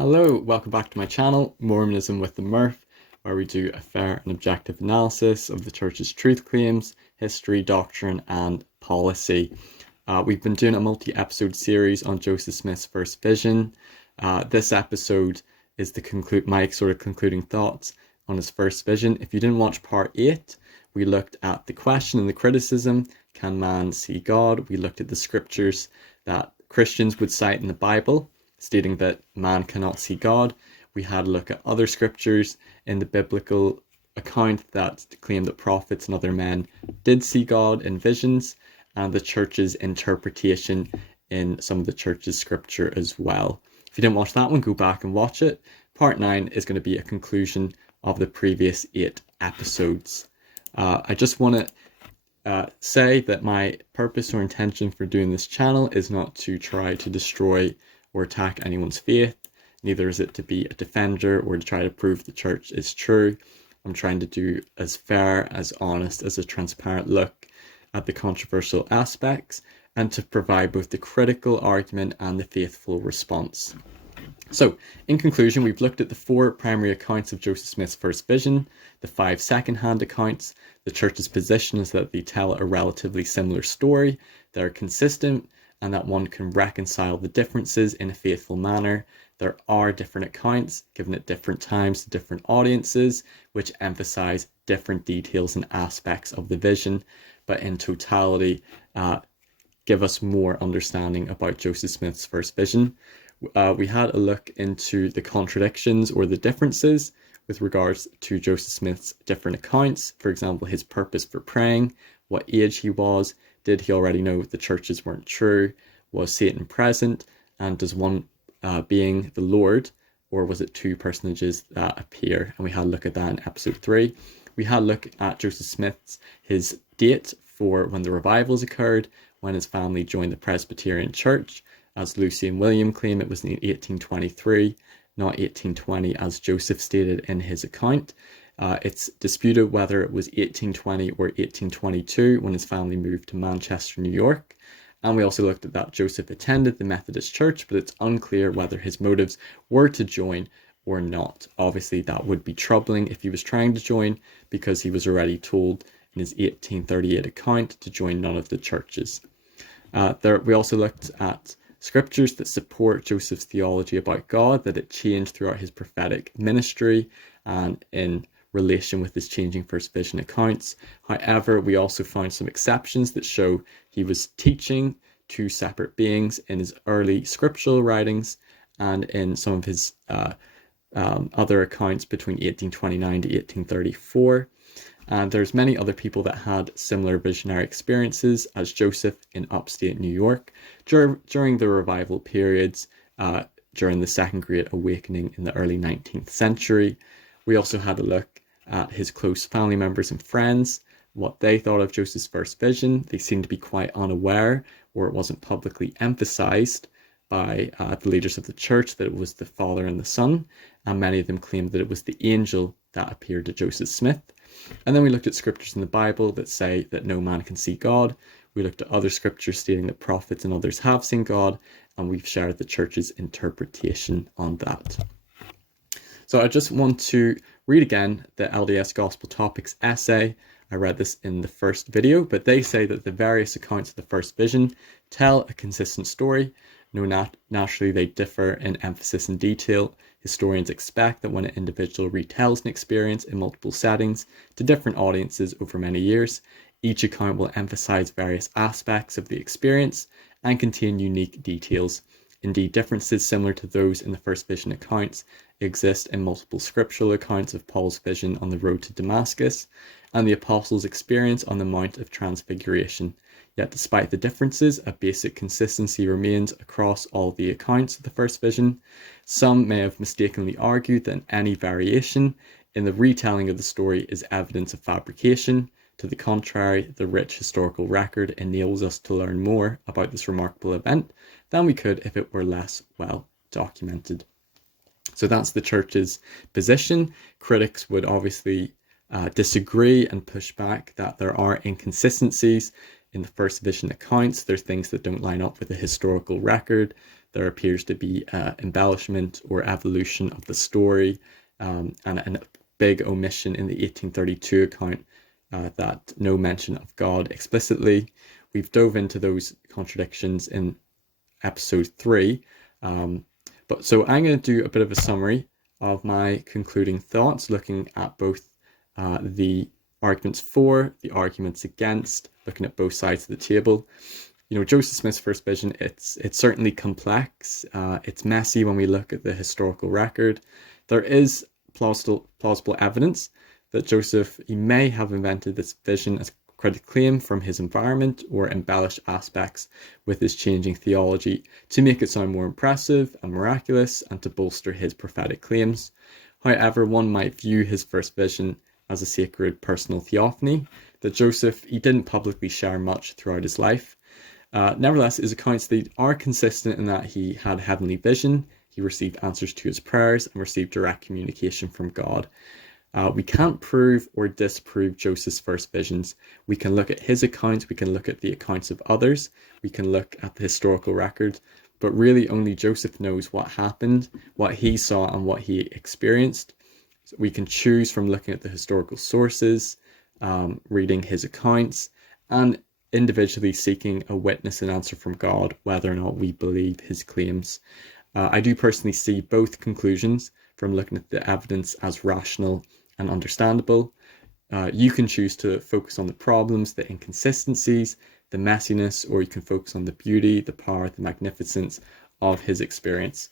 Hello, welcome back to my channel, Mormonism with the Murph, where we do a fair and objective analysis of the Church's truth claims, history, doctrine, and policy. We've been doing a multi-episode series on Joseph Smith's first vision. This episode is my concluding thoughts on his first vision. If you didn't watch part 8, we looked at the question and the criticism, can man see God? We looked at the scriptures that Christians would cite in the Bible, stating that man cannot see God. We had a look at other scriptures in the biblical account that claim that prophets and other men did see God in visions, and the church's interpretation in some of the church's scripture as well. If you didn't watch that one, go back and watch it. Part 9 is going to be a conclusion of the previous 8 episodes. I just want to say that my purpose or intention for doing this channel is not to try to destroy or attack anyone's faith. Neither is it to be a defender or to try to prove the church is true. I'm trying to do as fair, as honest, as a transparent look at the controversial aspects and to provide both the critical argument and the faithful response. So, in conclusion, we've looked at the 4 primary accounts of Joseph Smith's first vision, the 5 second-hand accounts. The church's position is that they tell a relatively similar story, they're consistent, and that one can reconcile the differences in a faithful manner. There are different accounts given at different times to different audiences, which emphasize different details and aspects of the vision, but in totality give us more understanding about Joseph Smith's first vision. We had a look into the contradictions or the differences with regards to Joseph Smith's different accounts. For example, his purpose for praying, what age he was, did he already know the churches weren't true, was Satan present, and does one being the Lord, or was it 2 personages that appear? And we had a look at that in episode 3. We had a look at Joseph Smith's, his date for when the revivals occurred, when his family joined the Presbyterian Church. As Lucy and William claim, it was in 1823, not 1820 as Joseph stated in his account. It's disputed whether it was 1820 or 1822 when his family moved to Manchester, New York. And we also looked at that Joseph attended the Methodist Church, but it's unclear whether his motives were to join or not. Obviously, that would be troubling if he was trying to join, because he was already told in his 1838 account to join none of the churches. We also looked at scriptures that support Joseph's theology about God, that it changed throughout his prophetic ministry and in relation with his changing first vision accounts. However, we also found some exceptions that show he was teaching 2 separate beings in his early scriptural writings and in some of his other accounts between 1829 to 1834. And there's many other people that had similar visionary experiences as Joseph in upstate New York during the revival periods, during the Second Great Awakening in the early 19th century. We also had a look at his close family members and friends, what they thought of Joseph's first vision. They seemed to be quite unaware, or it wasn't publicly emphasized by the leaders of the church that it was the Father and the Son, and many of them claimed that it was the angel that appeared to Joseph Smith. And then we looked at scriptures in the Bible that say that no man can see God. We looked at other scriptures stating that prophets and others have seen God, and we've shared the church's interpretation on that. So I just want to read again the LDS Gospel Topics essay. I read this in the first video, but they say that the various accounts of the first vision tell a consistent story. Naturally, they differ in emphasis and detail. Historians expect that when an individual retells an experience in multiple settings to different audiences over many years, each account will emphasize various aspects of the experience and contain unique details. Indeed, differences similar to those in the first vision accounts exist in multiple scriptural accounts of Paul's vision on the road to Damascus and the apostles' experience on the Mount of Transfiguration. Yet despite the differences, a basic consistency remains across all the accounts of the first vision. Some may have mistakenly argued that any variation in the retelling of the story is evidence of fabrication. To the contrary, the rich historical record enables us to learn more about this remarkable event than we could if it were less well documented. So that's the church's position. Critics would obviously disagree and push back that there are inconsistencies in the first vision accounts. There's things that don't line up with the historical record. there appears to be embellishment or evolution of the story, and a big omission in the 1832 account, that no mention of God explicitly. We've dove into those contradictions in episode 3. But so I'm going to do a bit of a summary of my concluding thoughts, looking at both the arguments for, the arguments against, looking at both sides of the table. Joseph Smith's first vision, it's certainly complex. It's messy when we look at the historical record. There is plausible evidence that Joseph, he may have invented this vision as credited claim from his environment, or embellished aspects with his changing theology to make it sound more impressive and miraculous and to bolster his prophetic claims. However, one might view his first vision as a sacred personal theophany that Joseph, he didn't publicly share much throughout his life. Nevertheless, his accounts, they are consistent in that he had heavenly vision, he received answers to his prayers, and received direct communication from God. We can't prove or disprove Joseph's first visions. We can look at his accounts, we can look at the accounts of others, we can look at the historical record, but really only Joseph knows what happened, what he saw and what he experienced. So we can choose from looking at the historical sources, reading his accounts, and individually seeking a witness and answer from God, whether or not we believe his claims. I do personally see both conclusions from looking at the evidence as rational and understandable. You can choose to focus on the problems, the inconsistencies, the messiness, or you can focus on the beauty, the power, the magnificence of his experience.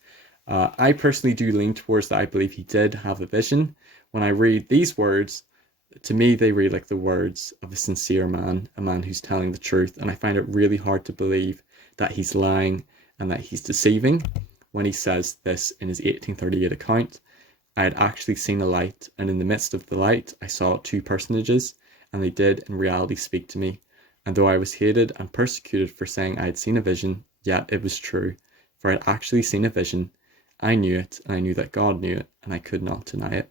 I personally do lean towards that I believe he did have a vision. When I read these words, to me, they read like the words of a sincere man, a man who's telling the truth. And I find it really hard to believe that he's lying and that he's deceiving when he says this in his 1838 account. I had actually seen a light, and in the midst of the light, I saw two personages, and they did in reality speak to me. And though I was hated and persecuted for saying I had seen a vision, yet it was true, for I had actually seen a vision. I knew it, and I knew that God knew it, and I could not deny it.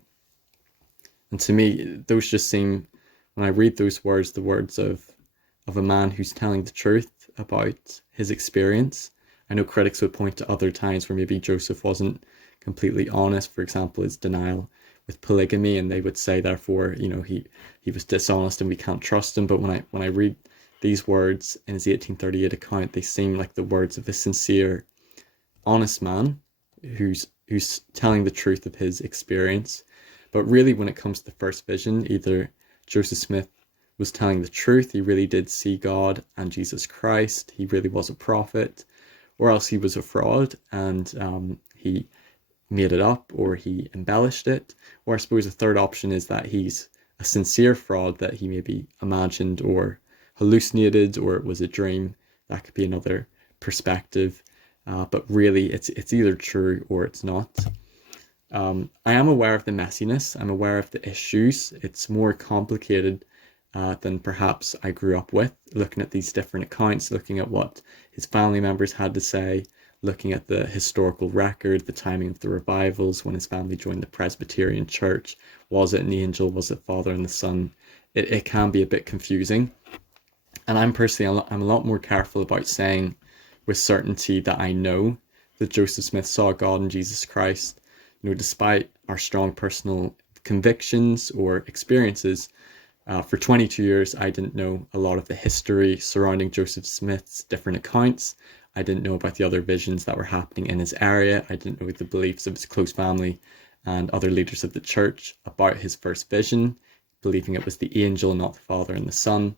And to me, those just seem, when I read those words, the words of a man who's telling the truth about his experience. I know critics would point to other times where maybe Joseph wasn't completely honest, for example, his denial with polygamy, and they would say, therefore, he was dishonest and we can't trust him. But when I read these words in his 1838 account, they seem like the words of a sincere, honest man who's telling the truth of his experience. But really, when it comes to the first vision, either Joseph Smith was telling the truth, he really did see God and Jesus Christ, he really was a prophet, or else he was a fraud and he made it up or he embellished it. Or I suppose a third option is that he's a sincere fraud, that he maybe imagined or hallucinated, or it was a dream. That could be another perspective. But really, it's either true or it's not. I am aware of the messiness. I'm aware of the issues. It's more complicated than perhaps I grew up with, looking at these different accounts, looking at what his family members had to say, looking at the historical record, the timing of the revivals, when his family joined the Presbyterian Church. Was it an angel? Was it Father and the Son? It can be a bit confusing. And I'm a lot more careful about saying with certainty that I know that Joseph Smith saw God and Jesus Christ. Despite our strong personal convictions or experiences, for 22 years, I didn't know a lot of the history surrounding Joseph Smith's different accounts. I didn't know about the other visions that were happening in his area. I didn't know the beliefs of his close family and other leaders of the church about his first vision, believing it was the angel, not the Father and the Son.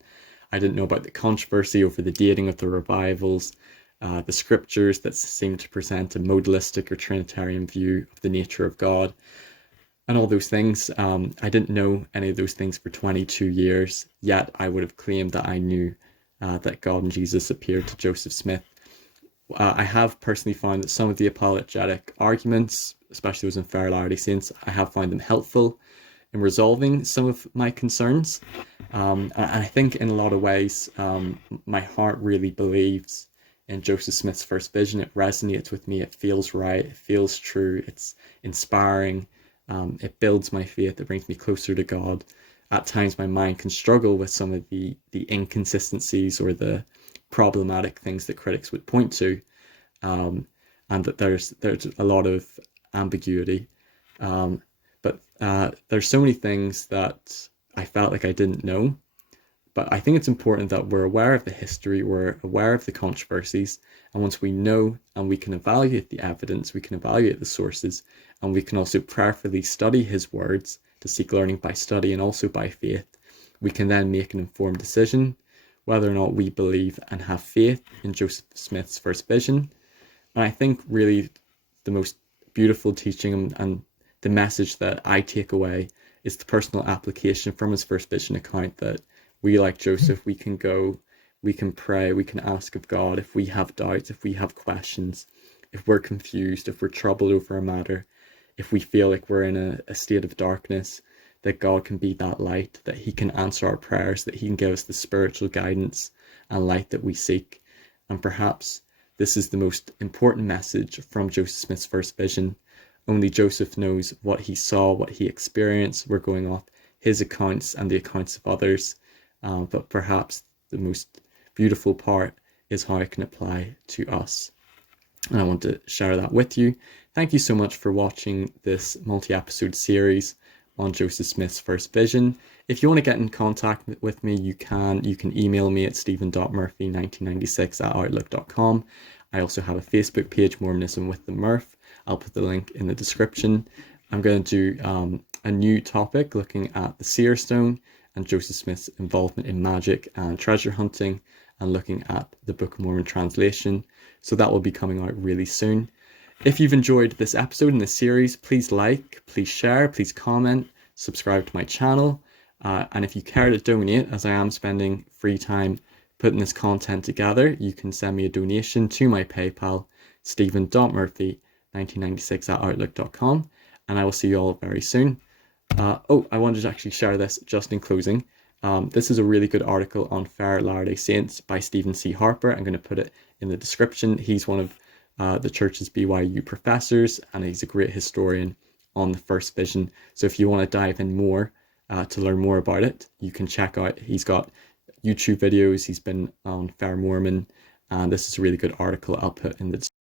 I didn't know about the controversy over the dating of the revivals, the scriptures that seem to present a modalistic or Trinitarian view of the nature of God, and all those things. I didn't know any of those things for 22 years, yet I would have claimed that I knew that God and Jesus appeared to Joseph Smith. I have personally found that some of the apologetic arguments, especially those in Fair Latter-day Saints, I have found them helpful in resolving some of my concerns. And I think in a lot of ways, my heart really believes in Joseph Smith's first vision. It resonates with me. It feels right. It feels true. It's inspiring. It builds my faith. It brings me closer to God. At times, my mind can struggle with some of the inconsistencies or the problematic things that critics would point to. and that there's a lot of ambiguity. But there's so many things that I felt like I didn't know. But I think it's important that we're aware of the history, we're aware of the controversies, and once we know and we can evaluate the evidence, we can evaluate the sources, and we can also prayerfully study his words to seek learning by study and also by faith, we can then make an informed decision whether or not we believe and have faith in Joseph Smith's first vision. And I think really the most beautiful teaching and the message that I take away is the personal application from his first vision account, that we, like Joseph, we can go, we can pray, we can ask of God if we have doubts, if we have questions, if we're confused, if we're troubled over a matter, if we feel like we're in a state of darkness, that God can be that light, that he can answer our prayers, that he can give us the spiritual guidance and light that we seek. And perhaps this is the most important message from Joseph Smith's first vision. Only Joseph knows what he saw, what he experienced. We're going off his accounts and the accounts of others. But perhaps the most beautiful part is how it can apply to us. And I want to share that with you. Thank you so much for watching this multi-episode series on Joseph Smith's first vision. If you want to get in contact with me, you can email me at stephen.murphy1996@outlook.com. I also have a Facebook page, Mormonism with the Murph. I'll put the link in the description. I'm going to do a new topic looking at the Seer Stone and Joseph Smith's involvement in magic and treasure hunting, and looking at the Book of Mormon translation. So that will be coming out really soon. If you've enjoyed this episode in this series, please like, please share, please comment, subscribe to my channel. And if you care to donate, as I am spending free time putting this content together, you can send me a donation to my PayPal, stephen.murphy1996@outlook.com. And I will see you all very soon. I wanted to actually share this just in closing. This is a really good article on Fair Latter-day Saints by Stephen C. Harper. I'm going to put it in the description. He's one of the church's BYU professors, and he's a great historian on the first vision. So if you want to dive in more to learn more about it, you can check out, he's got YouTube videos, he's been on Fair Mormon, and this is a really good article I'll put in the description.